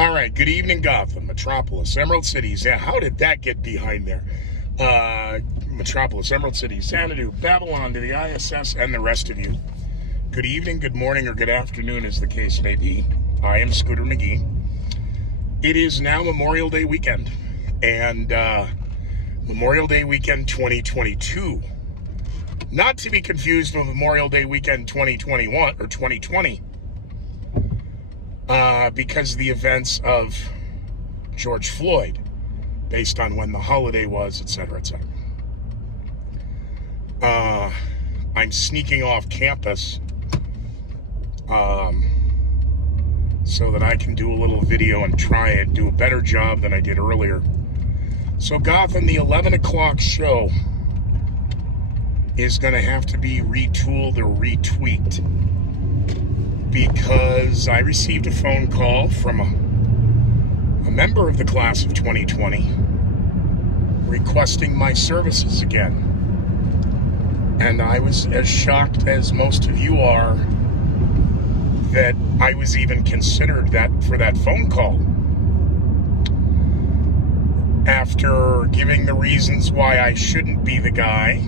All right, good evening, Gotham, Metropolis, Emerald City. How did that get behind there? Metropolis, Emerald City, Xanadu, Babylon, to the ISS, and the rest of you. Good evening, good morning, or good afternoon, as the case may be. I am Scooter McGee. It is now Memorial Day weekend, and Memorial Day weekend 2022. Not to be confused with Memorial Day weekend 2021 or 2020. Because of the events of George Floyd, based on when the holiday was, etc., etc. I'm sneaking off campus so that I can do a little video and try and do a better job than I did earlier. So Gotham, the 11 o'clock show is going to have to be retooled or retweaked, because I received a phone call from a member of the class of 2020 requesting my services again. And I was as shocked as most of you are that I was even considered that for that phone call. After giving the reasons why I shouldn't be the guy.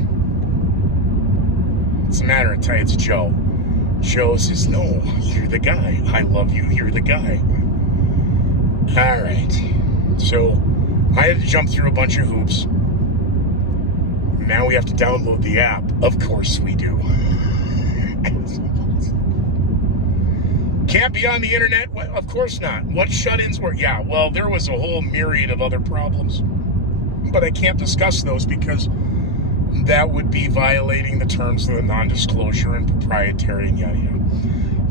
What's the matter? I tell you, it's Joe. Joe says, no, you're the guy. I love you. You're the guy. All right. So I had to jump through a bunch of hoops. Now we have to download the app. Of course we do. Can't be on the internet? Well, of course not. What shut-ins were? Yeah, well, there was a whole myriad of other problems. But I can't discuss those because that would be violating the terms of the non-disclosure and proprietary and yada yada.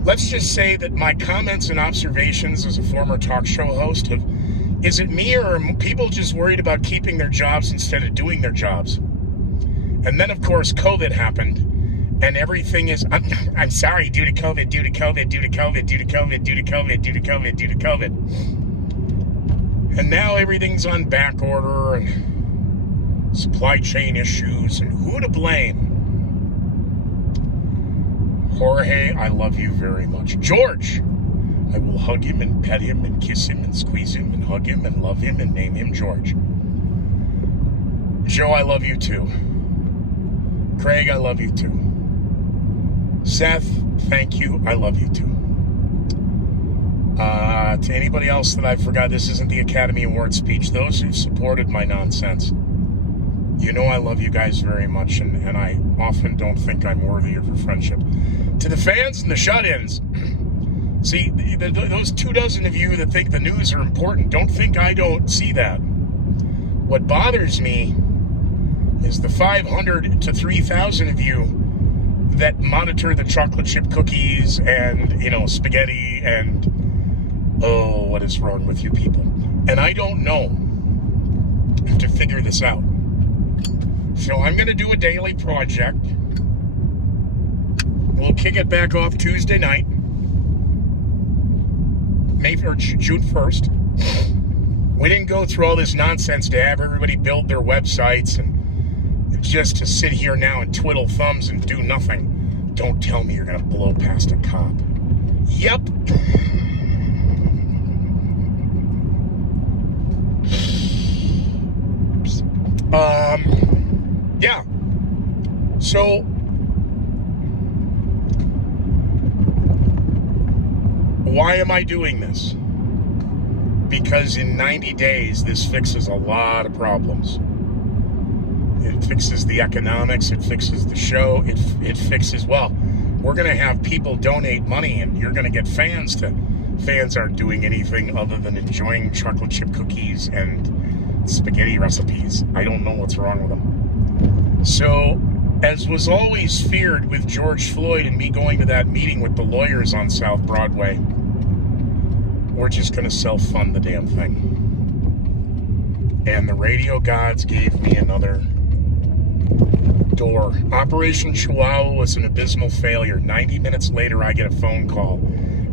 Let's just say that my comments and observations as a former talk show host have, is it me or are people just worried about keeping their jobs instead of doing their jobs? And then, of course, COVID happened, and everything is, I'm sorry, due to COVID, due to COVID, due to COVID, due to COVID, due to COVID, due to COVID, due to COVID. And now everything's on back order and supply chain issues, and who to blame? Jorge, I love you very much. George, I will hug him and pet him and kiss him and squeeze him and hug him and love him and name him George. Joe, I love you too. Craig, I love you too. Seth, thank you. I love you too. To anybody else that I forgot, this isn't the Academy Award speech. Those who've supported my nonsense, you know I love you guys very much, and I often don't think I'm worthy of your friendship. To the fans and the shut-ins, see, those 24 of you that think the news are important, don't think I don't see that. What bothers me is the 500 to 3,000 of you that monitor the chocolate chip cookies and, spaghetti and, oh, what is wrong with you people? And I don't know to figure this out. So I'm going to do a daily project. We'll kick it back off Tuesday night, June 1st. We didn't go through all this nonsense to have everybody build their websites and just to sit here now and twiddle thumbs and do nothing. Don't tell me you're going to blow past a cop. Yep. Yeah. So, why am I doing this? Because in 90 days, this fixes a lot of problems. It fixes the economics, it fixes the show, it fixes, well, we're going to have people donate money and you're going to get fans aren't doing anything other than enjoying chocolate chip cookies and spaghetti recipes. I don't know what's wrong with them. So, as was always feared with George Floyd and me going to that meeting with the lawyers on South Broadway, we're just going to self-fund the damn thing. And the radio gods gave me another door. Operation Chihuahua was an abysmal failure. 90 minutes later, I get a phone call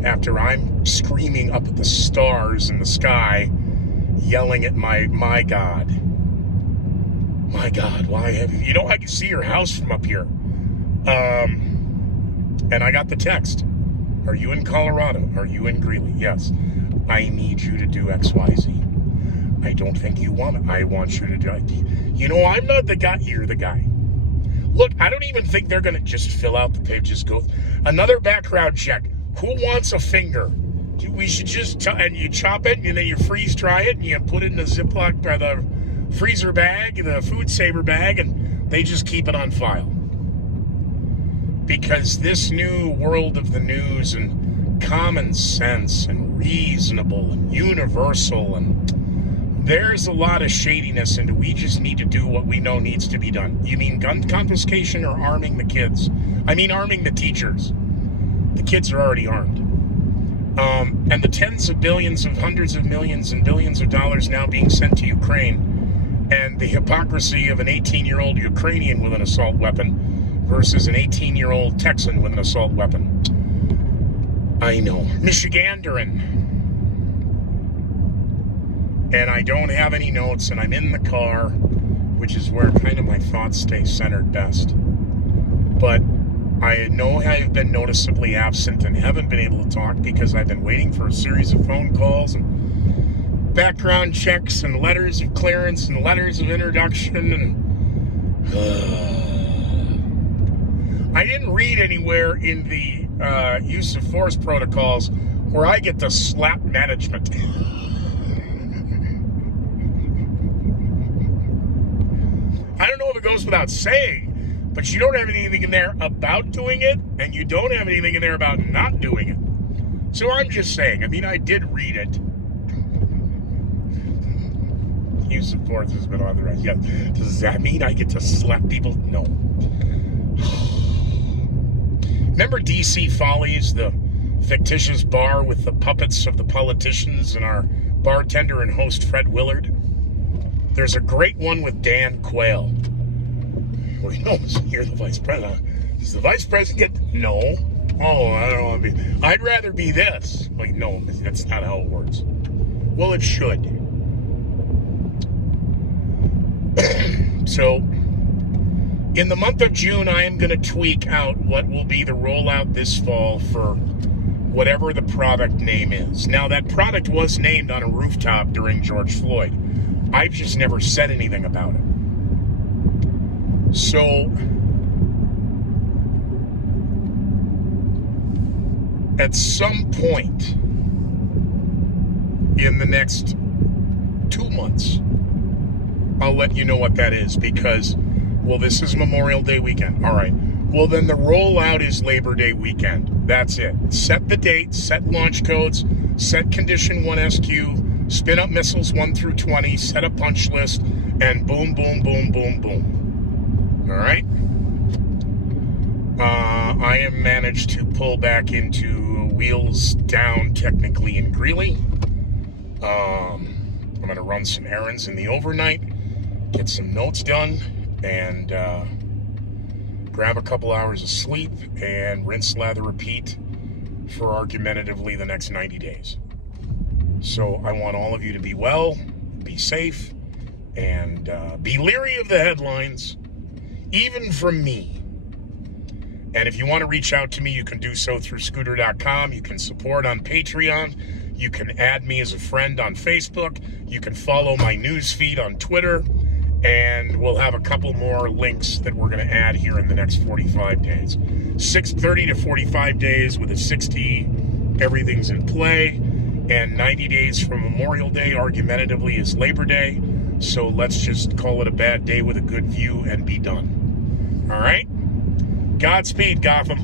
after I'm screaming up at the stars in the sky, yelling at my God. My God, why have you? I can see your house from up here. And I got the text. Are you in Colorado? Are you in Greeley? Yes. I need you to do XYZ. I don't think you want it. I want you to do it. You know, I'm not the guy. You're the guy. Look, I don't even think they're going to just fill out the page. Just go. Another background check. Who wants a finger? We should just, and you chop it, and then you freeze dry it, and you put it in the Ziploc, or the freezer bag, the food saver bag, and they just keep it on file. Because this new world of the news and common sense and reasonable and universal, and there's a lot of shadiness, and we just need to do what we know needs to be done. You mean gun confiscation or arming the kids? I mean arming the teachers. The kids are already armed. And the tens of billions of hundreds of millions and billions of dollars now being sent to Ukraine, and the hypocrisy of an 18-year-old Ukrainian with an assault weapon versus an 18-year-old Texan with an assault weapon. I know. Michiganderin. And I don't have any notes, and I'm in the car, which is where kind of my thoughts stay centered best. But I know I've been noticeably absent and haven't been able to talk because I've been waiting for a series of phone calls and background checks and letters of clearance and letters of introduction. And I didn't read anywhere in the use of force protocols where I get to slap management. I don't know if it goes without saying, but you don't have anything in there about doing it, and you don't have anything in there about not doing it. So I'm just saying, I mean, I did read it. Use of force has been authorized. Yes. Does that mean I get to slap people? No. Remember DC Follies, the fictitious bar with the puppets of the politicians and our bartender and host Fred Willard? There's a great one with Dan Quayle. Well, you know, you're the vice president. Does the vice president get... No. Oh, I don't want to be... I'd rather be this. Like, no, that's not how it works. Well, it should. So, in the month of June, I am going to tweak out what will be the rollout this fall for whatever the product name is. Now, that product was named on a rooftop during George Floyd. I've just never said anything about it. So, at some point in the next 2 months, I'll let you know what that is because, well, this is Memorial Day weekend. All right. Well, then the rollout is Labor Day weekend. That's it. Set the date, set launch codes, set condition 1 SQ, spin up missiles 1 through 20, set a punch list, and boom, boom, boom, boom, boom. All right. I have managed to pull back into wheels down technically in Greeley. I'm going to run some errands in the overnight, get some notes done, and grab a couple hours of sleep and rinse, lather, repeat for argumentatively the next 90 days. So I want all of you to be well, be safe, and be leery of the headlines. Even from me. And if you want to reach out to me, you can do so through scooter.com. You can support on Patreon. You can add me as a friend on Facebook. You can follow my news feed on Twitter. And we'll have a couple more links that we're going to add here in the next 45 days. 30 to 45 days with a 60, everything's in play. And 90 days from Memorial Day, argumentatively, is Labor Day. So let's just call it a bad day with a good view and be done. All right? Godspeed, Gotham.